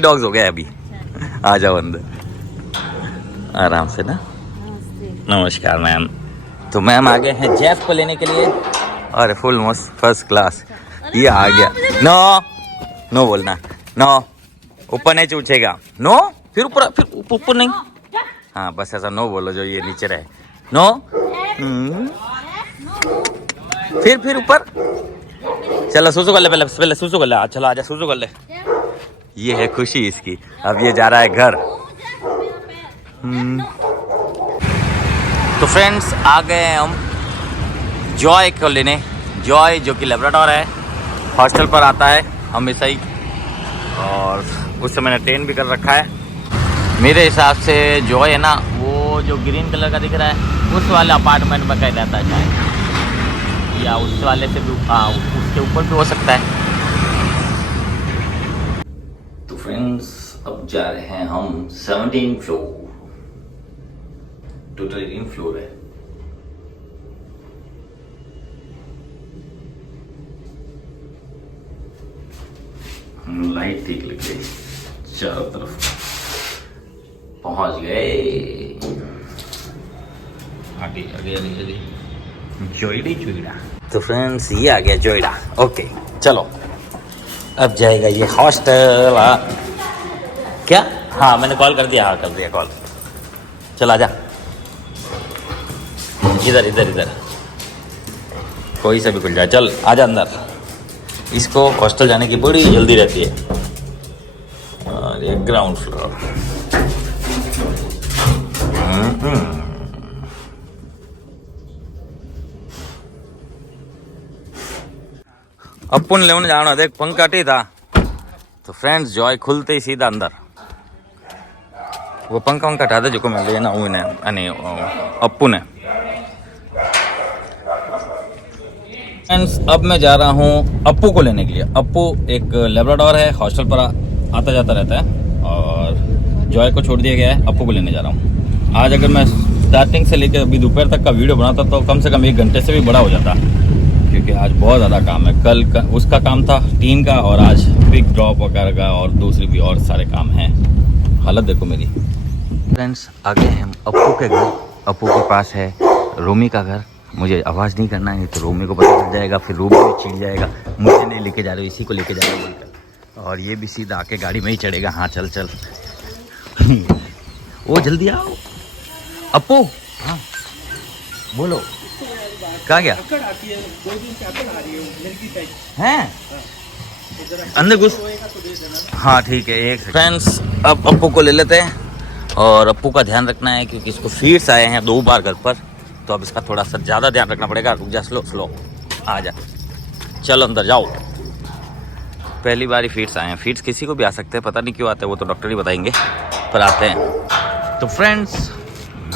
Dogs हो गए अभी। आ जाओ अंदर आराम से ना। नमस्कार मैम। तो मैम आ गए हैं जेफ को लेने के लिए। अरे फुल मस्त फर्स्ट क्लास। ये आ गया। नो नो बोलना। नो ऊपर नहीं पूछेगा। नो फिर ऊपर नहीं। हाँ बस ऐसा नो बोलो जो ये नीचे रहे। नो फिर ऊपर। चलो सूसू कर ले पहले सूसू कर ले। चलो आजा सूसू कर ले। ये है खुशी इसकी। अब ये जा रहा है घर। तो फ्रेंड्स आ गए हैं हम जॉय को लेने। जॉय जो कि लेब्राडोर है, हॉस्टल पर आता है हमेशा ही, और उससे मैंने ट्रेन भी कर रखा है। मेरे हिसाब से जॉय है ना, वो जो ग्रीन कलर का दिख रहा है उस वाले अपार्टमेंट में कहीं रहता है शायद, या उस वाले से भी उसके ऊपर भी हो सकता है। तो फ्रेंड्स अब जा रहे हैं हम 17 फ्लोर। टोटल 3 फ्लोर है। लाइट ठीक लग गई चारों तरफ। पहुंच गए। आगे आगे आगे आगे जोइडा। तो फ्रेंड्स ये आ गया जोइडा। ओके चलो अब जाएगा ये हॉस्टल। क्या? हाँ मैंने कॉल कर दिया। हाँ कर दिया कॉल। चल आजा इधर इधर इधर, कोई सा भी खुल जाए। चल आजा अंदर। इसको हॉस्टल जाने की बड़ी जल्दी रहती है। और ये ग्राउंड फ्लोर। अपन लेने जाना देख पंखा टी था। तो फ्रेंड्स जॉय खुलते ही सीधा अंदर। वो पंखा हटा दे जो को मैं लेना हूँ इन्हें अप्पू ने। फ्रेंड्स अब मैं जा रहा हूँ अप्पू को लेने के लिए। अप्पू एक लेब्राडोर है, हॉस्टल पर आता जाता रहता है, और जॉय को छोड़ दिया गया है। अप्पू को लेने जा रहा हूँ। आज अगर मैं स्टार्टिंग से लेकर अभी दोपहर तक का वीडियो बनाता तो कम से कम 1 घंटे से भी बड़ा हो जाता, क्योंकि आज बहुत ज़्यादा काम है। कल का उसका काम था टीन का, और आज पिक ड्रॉप वगैरह का, और दूसरी भी और सारे काम हैं। हालत देखो मेरी। फ्रेंड्स आ गए हैं हम अप्पू के घर। अप्पू के पास है रोमी का घर। मुझे आवाज़ नहीं करना है तो रोमी को पता चल जाएगा, फिर रोमी भी छीन जाएगा। मुझे नहीं लेके जा रहे हो, इसी को लेके जा रहे हो। और ये भी सीधा आके गाड़ी में ही चढ़ेगा। हाँ चल चल ओ जल्दी आओ अप्पू। हाँ बोलो कहाँ गया हैं? अंदर घुस। हाँ ठीक है। एक फ्रेंड्स अब अप्पू को ले लेते हैं, और अप्पू का ध्यान रखना है क्योंकि इसको फीड्स आए हैं 2 बार घर पर, तो अब इसका थोड़ा सा ज़्यादा ध्यान रखना पड़ेगा। रुक जा, स्लो आ जा। चलो अंदर जाओ। पहली बार ही फीड्स आए हैं। फीड्स किसी को भी आ सकते हैं, पता नहीं क्यों आते हैं, वो तो डॉक्टर ही बताएंगे, पर आते हैं। तो फ्रेंड्स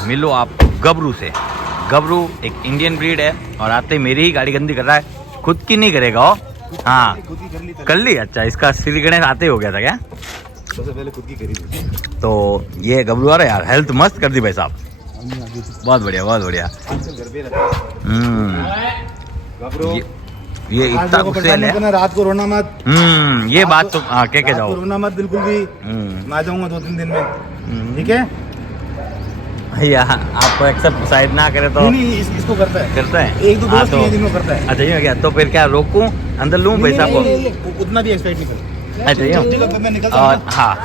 मिलो आप गबरू से। गबरू एक इंडियन ब्रीड है, और आते ही मेरी ही गाड़ी गंदी कर रहा है। खुद की नहीं करेगा वो। हाँ कर ली। अच्छा इसका श्री गणेश आते ही हो गया था क्या? सबसे पहले खुद की करी थी। तो ये गबरू आ रहा है यार, हेल्थ मस्त कर दी भाई साहब। बहुत बढ़िया बहुत बढ़िया। ये इतना गुस्से है। रात को रोना मत। ये बात तो कह के जाओ। रोना मत बिल्कुल भी। मैं आ जाऊंगा 2-3 दिन में, ठीक है भैया। आपको एक्सेप्ट साइड ना करे तो नहीं, इसको करता है 1-2 दिन में करता है। अच्छा ये क्या? तो फिर क्या रोकूं, अंदर लूं पैसा को? उतना भी एक्सपेक्ट नहीं कर। अच्छा ये मैं निकलता हूं। हाँ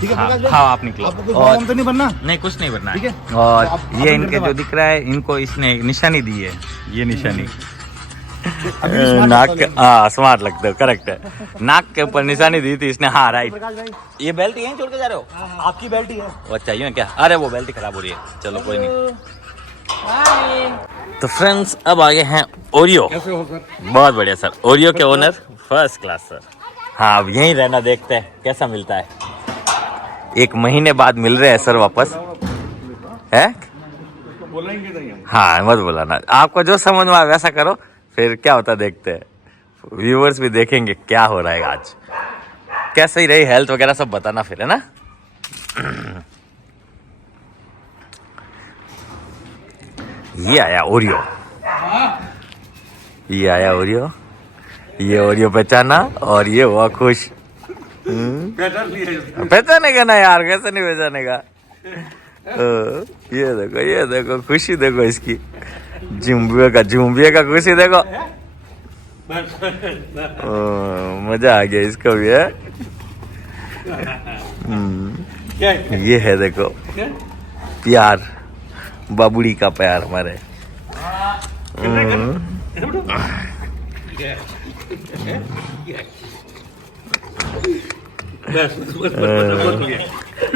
ठीक है। हाँ आप निकलो। और तो नहीं बनना। नहीं कुछ नहीं बनना ठीक है। और ये इनके जो दिख रहा है, इनको इसने निशानी दी है। ये निशानी नाक। हाँ स्मार्ट लगता है, करेक्ट है। नाक के ऊपर निशानी दी थी इसने। हाँ राइट। ये बेल्ट यहीं छोड़ के जा रहे हो? आपकी बेल्ट ही है। अच्छा यूँ क्या? अरे वो बेल्ट खराब हो रही है। चलो कोई नहीं। तो फ्रेंड्स अब आगे हैं ओरियो। कैसे हो सर? बहुत बढ़िया सर। ओरियो के ओनर फर्स्ट क्लास सर। हाँ अब यहीं रहना, देखते हैं कैसा मिलता है। 1 महीने बाद मिल रहे हैं सर वापस है। हाँ मत बोलाना, आपको जो समझ में आए वैसा करो, फिर क्या होता देखते हैं। व्यूअर्स भी देखेंगे क्या हो रहा है आज, कैसे रही हेल्थ वगैरह सब बताना फिर, है ना। ये आया ओरियो। ये आया ओरियो। ये ओरियो पहचाना और ये हुआ खुश। पहचाने का ना यार, कैसे नहीं पहचाने का। ये देखो खुशी देखो इसकी, झुम्बिया का खुशी देखो। मजा आ गया इसको भी है। ये है देखो प्यार, बाबुड़ी का प्यार हमारे।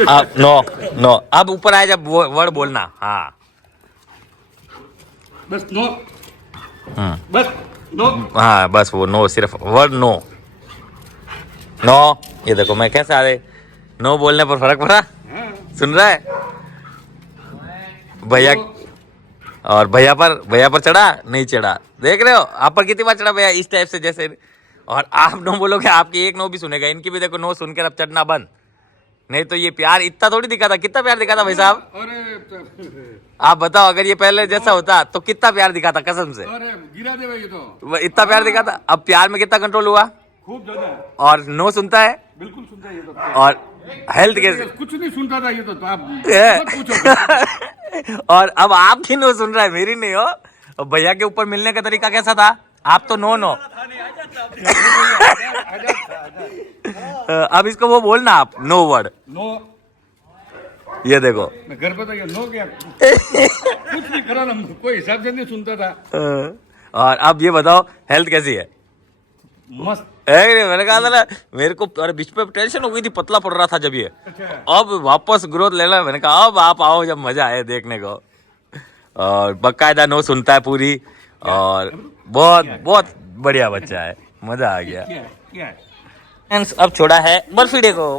अब नो अब ऊपर आए जब वर्ड बोलना। हाँ बस नो, बस नो। हाँ बस वो नो, सिर्फ वर्ड नो। ये देखो मैं कैसे आ रहे, नो बोलने पर फर्क पड़ा। सुन रहा है भैया? और भैया पर चढ़ा नहीं चढ़ा, देख रहे हो आप पर कितनी बार चढ़ा भैया, इस टाइप से जैसे। और आप नो बोलोगे, आपकी एक नो भी सुनेगा, इनकी भी देखो नो सुनकर अब चढ़ना बंद। नहीं तो ये प्यार इतना थोड़ी दिखा था, कितना प्यार दिखा था भाई साहब? अरे आप बताओ, अगर ये पहले जैसा होता तो कितना प्यार दिखा था, कसम से। अरे गिरा दे भाई, ये तो इतना प्यार दिखा था। अब प्यार में कितना कंट्रोल हुआ? खूब ज्यादा। और नो सुनता है, बिल्कुल सुनता है ये तो। और हेल्थ के कुछ नहीं सुनता था ये तो आप मत पूछो। और अब आपकी नो सुन रहा है, मेरी नहीं हो। और भैया के ऊपर मिलने का तरीका कैसा था? आप तो नो। अब इसको वो बोलना आप, नो वर्ड। नो, ये देखो मैं घर पे तो ये नो क्या कुछ नहीं करा ना, कोई हिसाब से नहीं सुनता था। और अब ये बताओ हेल्थ कैसी है? मस्त। मैंने कहा था ना मेरे को, अरे बीच में टेंशन हो गई थी, पतला पड़ रहा था जब ये। अब वापस ग्रोथ लेना, मैंने कहा अब आप आओ जब मजा आए देखने को। और बकायदा नो सुनता है पूरी, और बहुत बढ़िया बच्चा है, मजा आ गया। क्या अब छोड़ा है बर्फी को।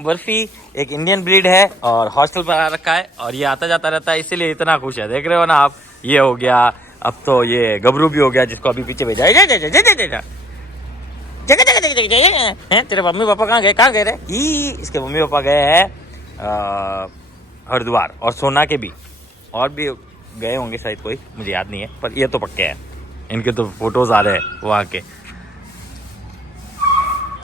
बर्फी एक इंडियन ब्रीड है और हॉस्टल पर आ रखा है, और ये आता जाता रहता है, इसीलिए इतना खुश है, देख रहे हो ना आप। ये हो गया, अब तो ये गबरू भी हो गया, जिसको अभी पीछे भेजा है। तेरे मम्मी पापा कहाँ गए रे? इसके मम्मी पापा गए हैं हरिद्वार, और सोना के भी, और भी गए होंगे शायद, कोई मुझे याद नहीं है, पर ये तो पक्के हैं, इनके तो फोटोज आ रहे हैं वहाँ के।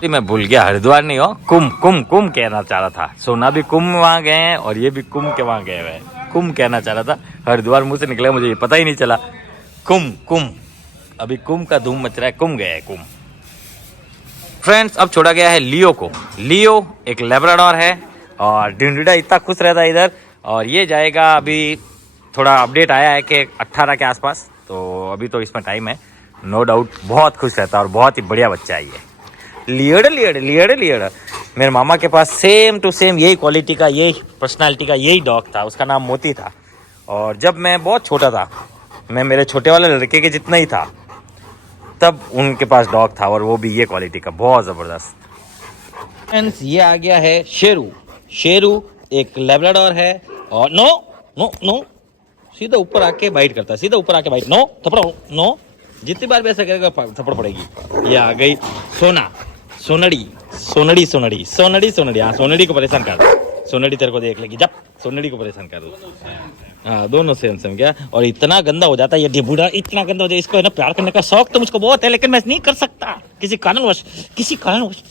मैं भूल गया, हरिद्वार नहीं हो, कुम कहना चाह रहा था। सोना भी कुम वहाँ गए हैं, और ये भी कुम के वहाँ गए हुए हैं। कुम कहना चाह रहा था, हरिद्वार मुंह से निकला, मुझे पता ही नहीं चला। कुम अभी कुम का धूम मच रहा है, कुम गया है कुम। फ्रेंड्स अब छोड़ा गया है लियो को। लियो एक लेब्राडोर है, और ढिंडीडा इतना खुश रहता है इधर। और ये जाएगा, अभी थोड़ा अपडेट आया है कि 18 के आसपास, तो अभी तो इसमें टाइम है। नो डाउट बहुत खुश रहता है, और बहुत ही बढ़िया बच्चा है ये। लियड़ मेरे मामा के पास सेम टू सेम यही क्वालिटी का, यही पर्सनालिटी का यही डॉग था, उसका नाम मोती था। और जब मैं बहुत छोटा था, मैं मेरे छोटे वाले लड़के के जितना ही था, तब उनके पास डॉग था, और वो भी ये क्वालिटी का, बहुत ज़बरदस्त। फ्रेंड्स ये आ गया है शेरू एक लेब्राडोर है, और नो सीधा ऊपर आके बाइट करता है, सीधा ऊपर आके बाइट, नो थप्पड़ नो, जितनी बार भी ऐसा करेगा थप्पड़ पड़ेगी। ये आ गई सोनड़ी। हाँ सोनड़ी को परेशान कर, सोनड़ी तेरे को देख लेगी, जब सोनड़ी को परेशान कर। हाँ दोनों सेम क्या। और इतना गंदा हो जाता है ये ढिबूड़ा, इतना गंदा हो जाए, इसको है ना प्यार करने का शौक तो मुझको बहुत है, लेकिन मैं नहीं कर सकता किसी कारणवश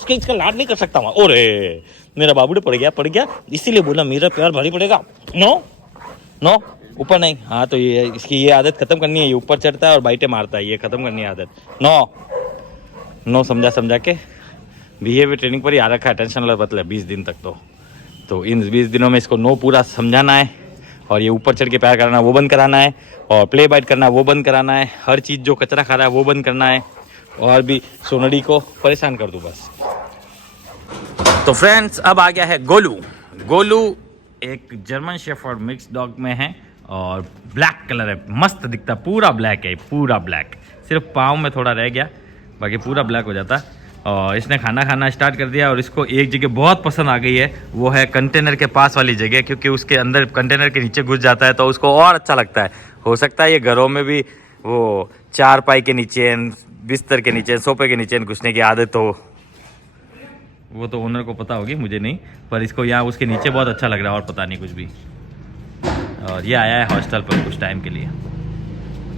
इसका लाड नहीं कर सकता हूँ। ओरे मेरा बाबूड़े पड़ गया, इसीलिए बोला मेरा प्यार भारी पड़ेगा। नो ऊपर नहीं। हाँ तो ये इसकी ये आदत खत्म करनी है, ये ऊपर चढ़ता है और बाइटें मारता है, ये खत्म करनी है आदत। नो समझा के बिहेवियर ट्रेनिंग पर ही आ रखा है, टेंशन लो मतलब 20 दिन तक। तो इन 20 दिनों में इसको नो पूरा समझाना है, और ये ऊपर चढ़ के प्यार कराना वो बंद कराना है, और प्ले बाइट करना वो बंद कराना है, हर चीज़ जो कचरा खा रहा है वो बंद करना है, और भी सोनड़ी को परेशान कर दूँ बस। तो फ्रेंड्स अब आ गया है गोलू एक जर्मन शेफर्ड मिक्स डॉग में है, और ब्लैक कलर है, मस्त दिखता, पूरा ब्लैक है, पूरा ब्लैक, सिर्फ पाँव में थोड़ा रह गया, बाकी पूरा ब्लैक हो जाता। और इसने खाना खाना स्टार्ट कर दिया, और इसको एक जगह बहुत पसंद आ गई है, वो है कंटेनर के पास वाली जगह, क्योंकि उसके अंदर कंटेनर के नीचे घुस जाता है तो उसको और अच्छा लगता है। हो सकता है ये घरों में भी वो चारपाई के नीचे, बिस्तर के नीचे, सोफे के नीचे घुसने की आदत हो, वो तो ओनर को पता होगी, मुझे नहीं, पर इसको यहाँ उसके नीचे बहुत अच्छा लग रहा है, और पता नहीं कुछ भी। और ये आया है हॉस्टल पर कुछ टाइम के लिए।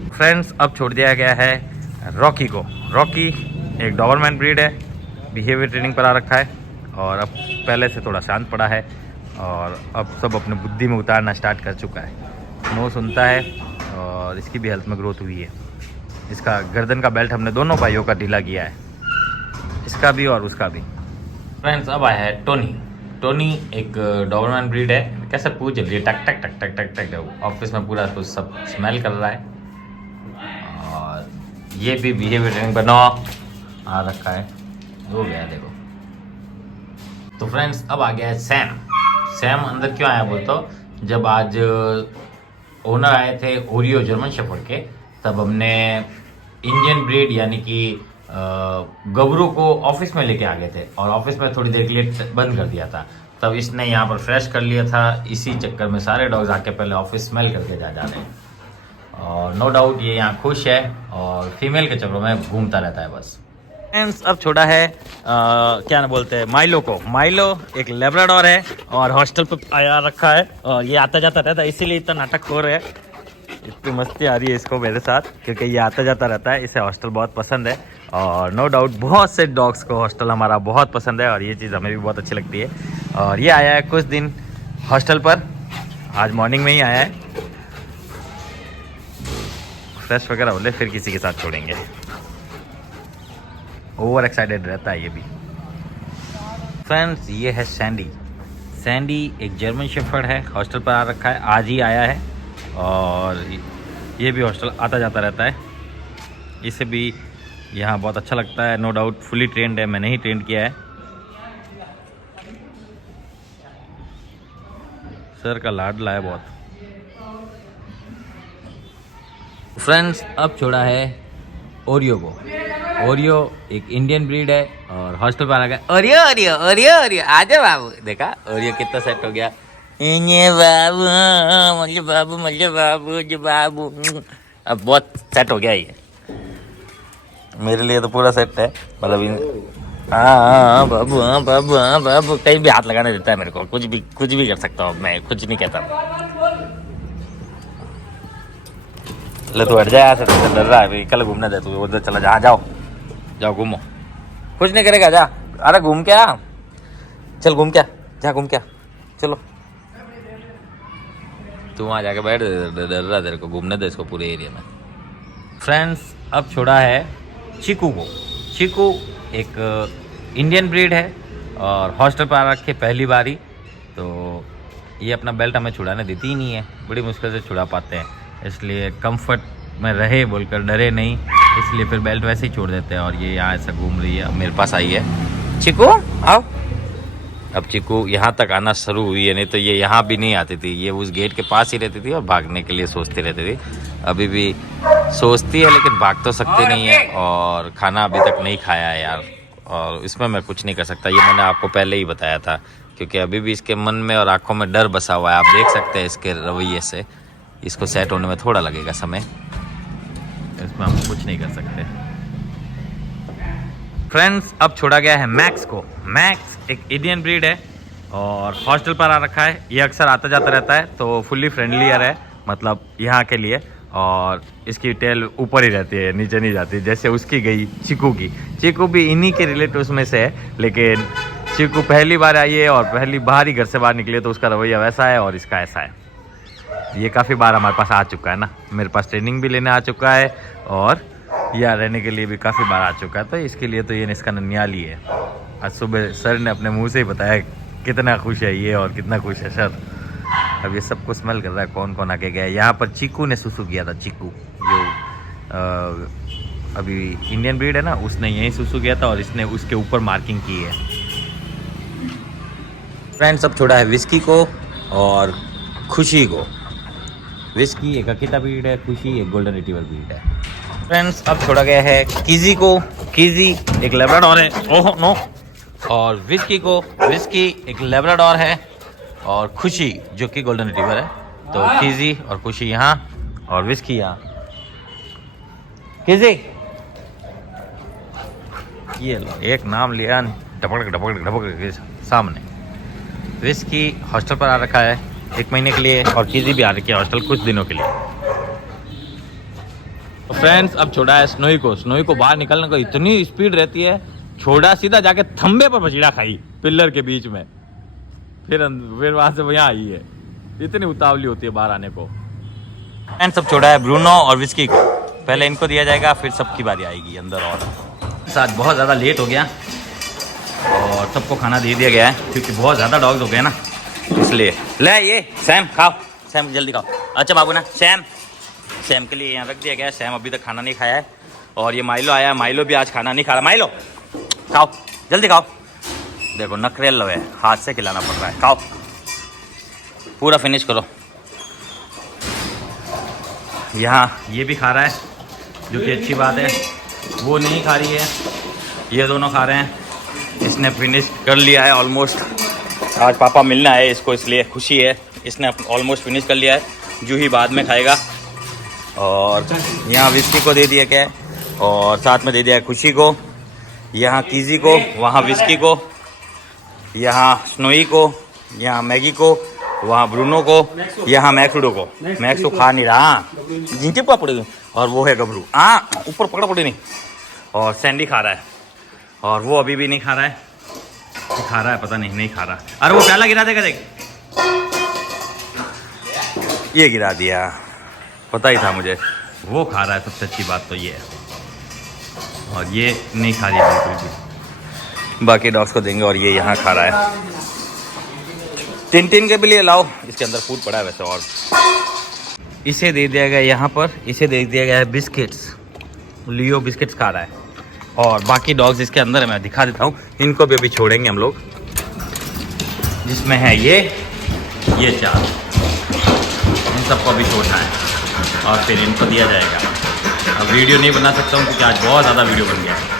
फ्रेंड्स अब छोड़ दिया गया है रॉकी को। रॉकी एक डॉबरमैन ब्रीड है, बिहेवियर ट्रेनिंग पर आ रखा है और अब पहले से थोड़ा शांत पड़ा है और अब सब अपने बुद्धि में उतारना स्टार्ट कर चुका है। नो सुनता है और इसकी भी हेल्थ में ग्रोथ हुई है। इसका गर्दन का बेल्ट हमने दोनों भाइयों का ढीला किया है, इसका भी और उसका भी। फ्रेंड्स अब आया है टोनी। टोनी एक डॉबरमैन ब्रीड है। कैसे पूछ चल रही है, टक टक टक टक टक टक, ऑफिस में पूरा कुछ सब स्मेल कर रहा है। और ये भी बिहेवियर ट्रेनिंग पर आ रखा है, हो गया देखो। तो फ्रेंड्स अब आ गया है सैम। सैम अंदर क्यों आया बोल तो, जब आज ओनर आए थे ओरियो जर्मन शेफर्ड के, तब हमने इंडियन ब्रीड यानी कि गबरू को ऑफिस में लेके आ गए थे और ऑफिस में थोड़ी देर के लिए बंद कर दिया था। तब इसने यहाँ पर फ्रेश कर लिया था। इसी चक्कर में सारे डॉग्स आके पहले ऑफिस स्मेल करके जा रहे हैं और नो डाउट ये यहाँ खुश है और फीमेल के चक्करों में घूमता रहता है बस। फ्रेंड्स अब छोड़ा है क्या ना बोलते हैं माइलो को। माइलो एक लेब्राडोर है और हॉस्टल पे आया रखा है और ये आता जाता रहता है, इसीलिए इतना नाटक हो रहा है। इतनी मस्ती आ रही है इसको मेरे साथ क्योंकि ये आता जाता रहता है। इसे हॉस्टल बहुत पसंद है और नो डाउट बहुत से डॉग्स को हॉस्टल हमारा बहुत पसंद है और ये चीज़ हमें भी बहुत अच्छी लगती है। और ये आया है कुछ दिन हॉस्टल पर, आज मॉर्निंग में ही आया है। फ्रेश वगैरह हो ले फिर किसी के साथ छोड़ेंगे। ओवर एक्साइटेड रहता है ये भी। फ्रेंड्स ये है सैंडी। सैंडी एक जर्मन शेफर्ड है, हॉस्टल पर आ रखा है, आज ही आया है और ये भी हॉस्टल आता जाता रहता है। इसे भी यहाँ बहुत अच्छा लगता है, नो डाउट फुली ट्रेंड है, मैंने ही ट्रेंड किया है। सर का लाडला है बहुत। फ्रेंड्स अब छोड़ा है ओरियो को। ओरियो एक इंडियन ब्रीड है और हॉस्टल पर आ गया। ओरियो ओरियो ओरियो ओरियो आजा बाबू, देखा ओरियो कितना सेट हो गया। ये बाबू मुझे बाबू मुझे बाबू जो बाबू, अब बहुत सेट हो गया ये मेरे लिए तो पूरा सेट है। मतलब हाँ बाबू, हाँ बाबू, हाँ बाबू, कहीं भी हाथ लगाने देता है मेरे को, कुछ भी कर सकता हूँ मैं, कुछ नहीं कहता। ले तू हट जाए, डर रहा है, कल घूमने दे, तू उधर चला जा, जाओ जाओ घूमो, कुछ नहीं करेगा, जा। अरे घूम क्या, चल घूम क्या, जा घूम क्या, चलो तू वहाँ जाके बैठ, डर रहा तेरे को, घूमने दे इसको पूरे एरिया में। फ्रेंड्स अब छोड़ा है चीकू को। चीकू एक इंडियन ब्रीड है और हॉस्टल पर आ रखे पहली बारी, तो ये अपना बेल्ट हमें छुड़ाने देती ही नहीं है, बड़ी मुश्किल से छुड़ा पाते हैं, इसलिए कंफर्ट में रहे बोलकर डरे नहीं, इसलिए फिर बेल्ट वैसे ही छोड़ देते हैं। और ये यहाँ ऐसा घूम रही है, मेरे पास आई है। चीकू आओ। अब चीकू यहाँ तक आना शुरू हुई है, नहीं तो ये यहाँ भी नहीं आती थी, ये उस गेट के पास ही रहती थी और भागने के लिए सोचती रहती थी। अभी भी सोचती है लेकिन भाग तो सकती नहीं है और खाना अभी तक नहीं खाया है यार, और इसमें मैं कुछ नहीं कर सकता, ये मैंने आपको पहले ही बताया था, क्योंकि अभी भी इसके मन में और आँखों में डर बसा हुआ है। आप देख सकते हैं इसके रवैये से, इसको सेट होने में थोड़ा लगेगा समय, इसमें हम कुछ नहीं कर सकते। फ्रेंड्स अब छोड़ा गया है मैक्स को। मैक्स एक इंडियन ब्रीड है और हॉस्टल पर आ रखा है, ये अक्सर आता जाता रहता है, तो फुल्ली फ्रेंडलियर है मतलब यहाँ के लिए, और इसकी टेल ऊपर ही रहती है, नीचे नहीं जाती, जैसे उसकी गई चीकू की। चीकू भी इन्हीं के रिलेटिव्स में से है, लेकिन चीकू पहली बार आई है और पहली बार ही घर से बाहर निकली, तो उसका रवैया वैसा है और इसका ऐसा है। ये काफ़ी बार हमारे पास आ चुका है ना, मेरे पास ट्रेनिंग भी लेने आ चुका है और यहाँ रहने के लिए भी काफ़ी बार आ चुका है, तो इसके लिए तो ये इसका ननियाली है। आज सुबह सर ने अपने मुंह से ही बताया कितना खुश है ये और कितना खुश है सर। अब ये सबको स्मेल कर रहा है कौन कौन आके गया। यहाँ पर चीकू ने सुसु किया था, चीकू जो अभी इंडियन ब्रीड है ना, उसने यहीं सुसु किया था और इसने उसके ऊपर मार्किंग की है। फ्रेंड्स अब छोड़ा है विस्की को और खुशी को। विस्की एक अकीता ब्रीड है, खुशी एक गोल्डन रिट्रीवर ब्रीड है। फ्रेंड्स अब छोड़ा गया है किजी को। किजी एक लेब्राडोर है, ओह नो। और विस्की को, विस्की एक लेब्राडोर है और खुशी जो कि गोल्डन रिट्रीवर है। तो किजी और खुशी यहाँ और विस्की यहाँ। किजी ये लो, एक नाम लिया, ढपक ढपक ढपक के सामने। विस्की हॉस्टल पर आ रखा है 1 महीने के लिए और किजी भी आ रखी है हॉस्टल कुछ दिनों के लिए। तो फ्रेंड्स अब छोड़ा है स्नोई को। स्नोई को बाहर निकलने को इतनी स्पीड रहती है छोड़ा सीधा जाके थंबे पर बछड़ा खाई पिल्लर के बीच में, फिर वहां से यहाँ आई है। इतनी उतावली होती है बाहर आने को। एंड सब छोड़ा है ब्रूनो और विस्की को, पहले इनको दिया जाएगा फिर सबकी बारी आएगी अंदर। और साथ बहुत ज़्यादा लेट हो गया और सबको खाना दे दिया गया है क्योंकि बहुत ज़्यादा डॉग्स हो गए ना, इसलिए। ले ये सैम खाओ, सैम जल्दी खाओ। अच्छा बाबू ना, सैम के लिए यहाँ रख दिया गया है। सैम अभी तक खाना नहीं खाया है। और ये माइलो आया, माइलो भी आज खाना नहीं खा रहा। माइलो खाओ, जल्दी खाओ। देखो नखरेल लो है, हाथ से खिलाना पड़ रहा है। खाओ, पूरा फिनिश करो। यहाँ ये भी खा रहा है जो कि अच्छी बात है। वो नहीं खा रही है, ये दोनों खा रहे हैं। इसने फिनिश कर लिया है ऑलमोस्ट। आज पापा मिलना है इसको, इसलिए खुशी है। इसने ऑलमोस्ट फिनिश कर लिया है, जूही बाद में खाएगा। और यहाँ विस्की को दे दिया गया है और साथ में दे दिया है खुशी को, यहाँ कीजी को, वहाँ विस्की को, यहाँ स्नोई को, यहाँ मैगी को, वहाँ ब्रूनो को, यहाँ मैक्सुडो को। मैक्स तो खा नहीं रहा, जिंटे पर पड़े। और वो है गबरू, ऊपर पकड़ा पड़े नहीं। और सैंडी खा रहा है और वो अभी भी नहीं खा रहा है। खा रहा है पता नहीं खा रहा। अरे वो प्याला गिरा देगा, देख ये गिरा दिया, पता ही था मुझे। वो खा रहा है, सबसे अच्छी बात तो ये है। और ये नहीं खा रही है बिल्कुल भी। बाकी डॉग्स को देंगे। और ये यहाँ खा रहा है। टिन के भी लिए लाओ, इसके अंदर फूड पड़ा है वैसे। और इसे दे दिया गया यहाँ पर, इसे दे दिया गया है बिस्किट्स। लियो बिस्किट्स खा रहा है। और बाकी डॉग्स इसके अंदर है, मैं दिखा देता हूँ। इनको भी अभी छोड़ेंगे हम लोग, जिसमें है ये 4, इन सबको अभी छोड़ना है और फिर इनको दिया जाएगा। अब वीडियो नहीं बना सकता हूँ क्योंकि आज बहुत ज़्यादा वीडियो बन गया है।